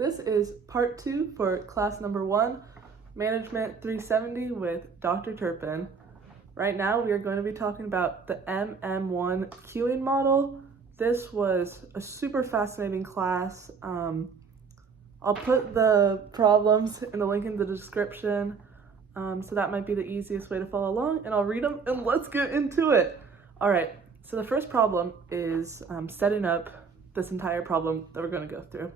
this is part 2 for class number 1, Management 370 with Dr. Turpin. Right now we are going to be talking about the MM1 queuing model. This was a super fascinating class. I'll put the problems in the link in the description, so that might be the easiest way to follow along, and I'll read them and let's get into it. All right, so the first problem is setting up this entire problem that we're going to go through.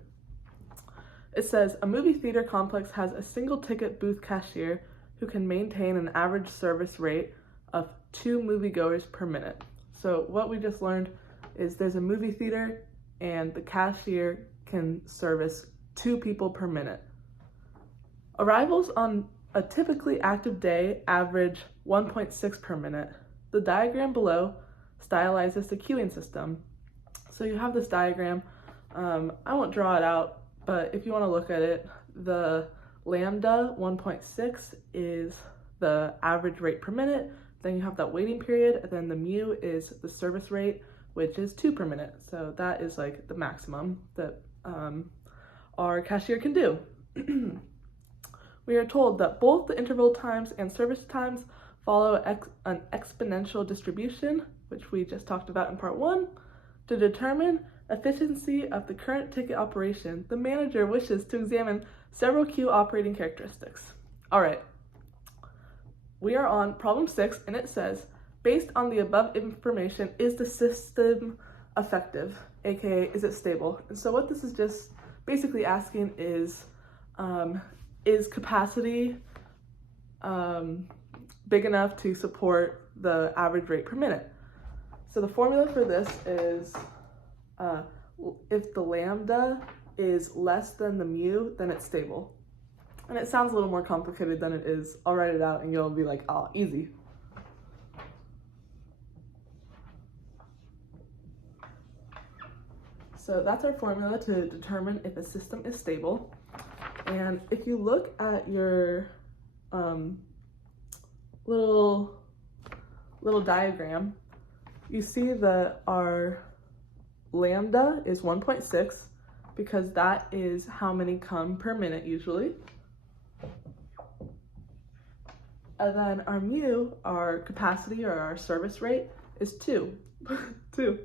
It says a movie theater complex has a single ticket booth cashier who can maintain an average service rate of 2 moviegoers per minute. So what we just learned is there's a movie theater and the cashier can service 2 people per minute. Arrivals on a typically active day average 1.6 per minute. The diagram below stylizes the queuing system. So you have this diagram. I won't draw it out, but if you want to look at it, the lambda 1.6 is the average rate per minute. Then you have that waiting period, and then the mu is the service rate, which is 2 per minute. So that is like the maximum that our cashier can do. We are told that both the interval times and service times follow an exponential distribution, which we just talked about in part 1. To determine efficiency of the current ticket operation, the manager wishes to examine several queue operating characteristics. All right, we are on problem 6, and it says, based on the above information, is the system effective, aka is it stable? And so what this is just basically asking is capacity big enough to support the average rate per minute? So the formula for this is if the lambda is less than the mu, then it's stable. And it sounds a little more complicated than it is. I'll write it out and you'll be like, oh, easy. So that's our formula to determine if a system is stable. And if you look at your little diagram, you see that our lambda is 1.6 because that is how many come per minute usually. And then our mu, our capacity or our service rate, is 2. 2.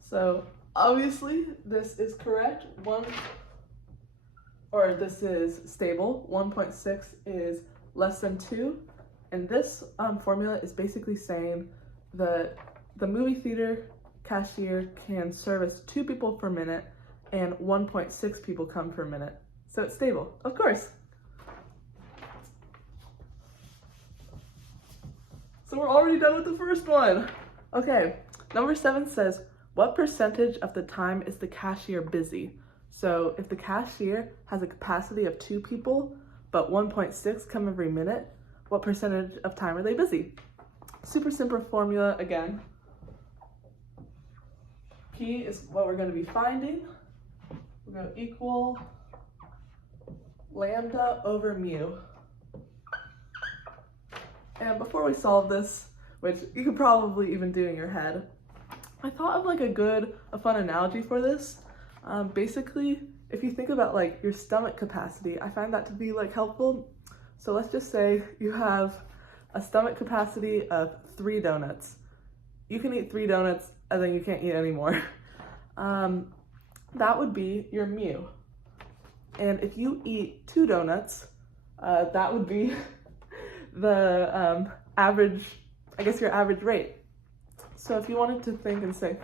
So obviously this is correct. This is stable. 1.6 is less than 2. And this formula is basically saying that the movie theater cashier can service 2 people per minute and 1.6 people come per minute. So it's stable, of course. So we're already done with the first one. Okay, number 7 says, what percentage of the time is the cashier busy? So if the cashier has a capacity of 2 people, but 1.6 come every minute, what percentage of time are they busy? Super simple formula again. P is what we're going to be finding. We're going to equal lambda over mu. And before we solve this, which you could probably even do in your head, I thought of like a fun analogy for this. Basically, if you think about like your stomach capacity, I find that to be like helpful. So let's just say you have a stomach capacity of 3 donuts. You can eat 3 donuts and then you can't eat any more. That would be your mu. And if you eat 2 donuts, that would be the average, I guess your average rate. So if you wanted to think and say,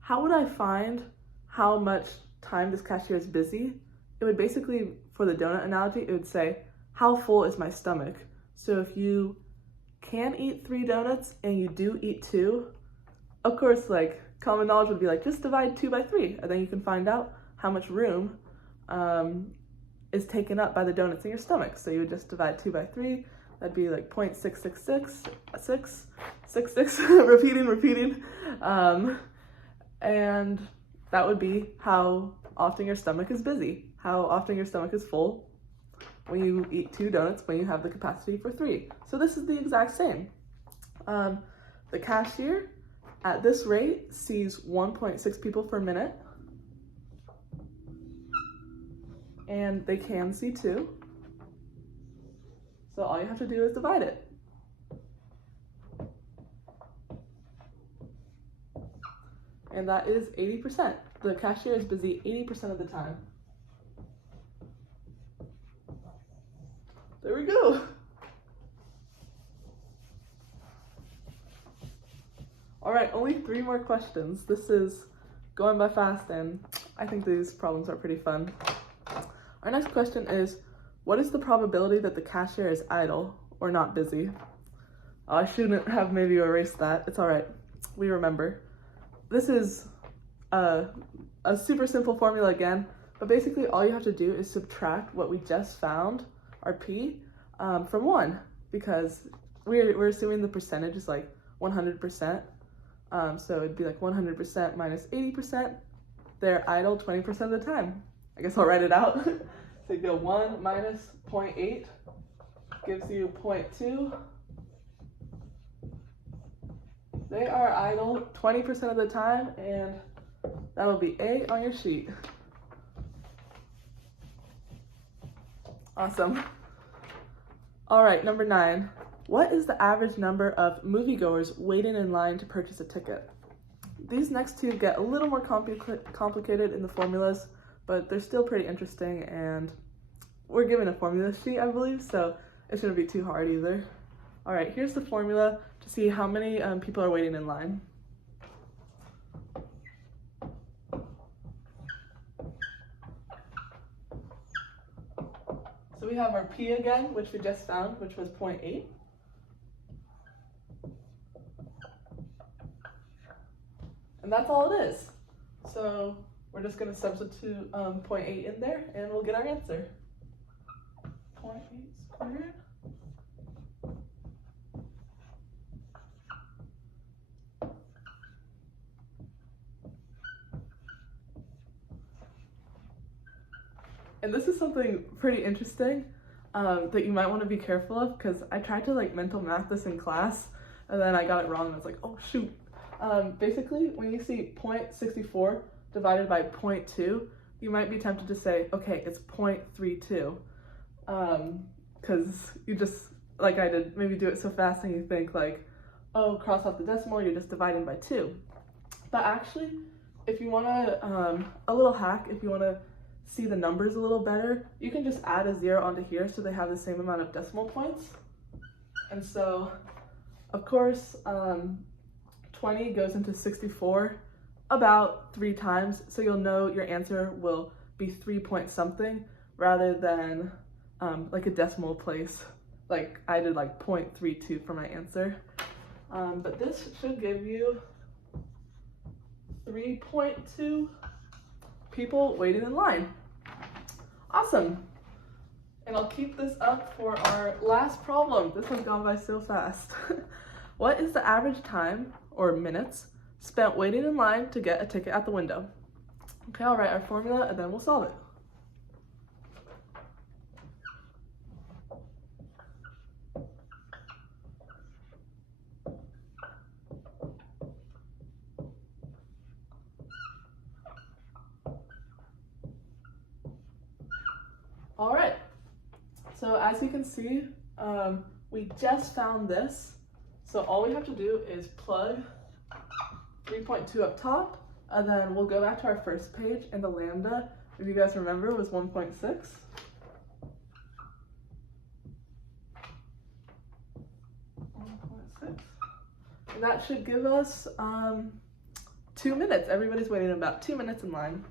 how would I find how much time this cashier is busy? It would basically, for the donut analogy, it would say, how full is my stomach? So if you can eat 3 donuts and you do eat 2, of course, like common knowledge would be like, just divide 2 by 3, and then you can find out how much room is taken up by the donuts in your stomach. So you would just divide 2 by 3. That'd be like 0.666, repeating. And that would be how often your stomach is busy, how often your stomach is full when you eat 2 donuts when you have the capacity for 3. So this is the exact same. The cashier at this rate sees 1.6 people per minute, and they can see 2. So all you have to do is divide it. And that is 80%. The cashier is busy 80% of the time. There we go. All right, only 3 more questions. This is going by fast, and I think these problems are pretty fun. Our next question is, what is the probability that the cashier is idle or not busy? Oh, I shouldn't have maybe erased that. It's all right. We remember. This is a super simple formula again, but basically all you have to do is subtract what we just found, our P, from 1, because we're assuming the percentage is like 100%. So it'd be like 100% minus 80%. They're idle 20% of the time. I guess I'll write it out. So you go 1 minus 0.8 gives you 0.2. They are idle 20% of the time, and that'll be A on your sheet. Awesome. All right, number 9. What is the average number of moviegoers waiting in line to purchase a ticket? These next 2 get a little more complicated in the formulas, but they're still pretty interesting, and we're given a formula sheet, I believe, so it shouldn't be too hard either. All right, here's the formula to see how many people are waiting in line. So we have our P again, which we just found, which was 0.8. And that's all it is. So we're just going to substitute 0.8 in there, and we'll get our answer. 0.8 squared. And this is something pretty interesting that you might want to be careful of, because I tried to like mental math this in class, and then I got it wrong, and I was like, oh shoot. Basically, when you see 0.64 divided by 0.2, you might be tempted to say, okay, it's 0.32, because you just, like I did, maybe do it so fast and you think like, oh, cross out the decimal, you're just dividing by 2. But actually, if you want to, a little hack, if you want to see the numbers a little better, you can just add a 0 onto here so they have the same amount of decimal points. And so, of course, 20 goes into 64 about 3 times, so you'll know your answer will be 3 point something rather than like a decimal place. Like I did like 0.32 for my answer. But this should give you 3.2 people waiting in line. Awesome. And I'll keep this up for our last problem. This one's gone by so fast. What is the average time, or minutes, spent waiting in line to get a ticket at the window? Okay, I'll write our formula and then we'll solve it. All right, so as you can see, we just found this. So all we have to do is plug 3.2 up top, and then we'll go back to our first page, and the lambda, if you guys remember, was 1.6. 1.6. And that should give us 2 minutes. Everybody's waiting about 2 minutes in line.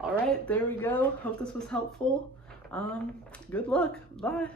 All right, there we go. Hope this was helpful. Good luck. Bye.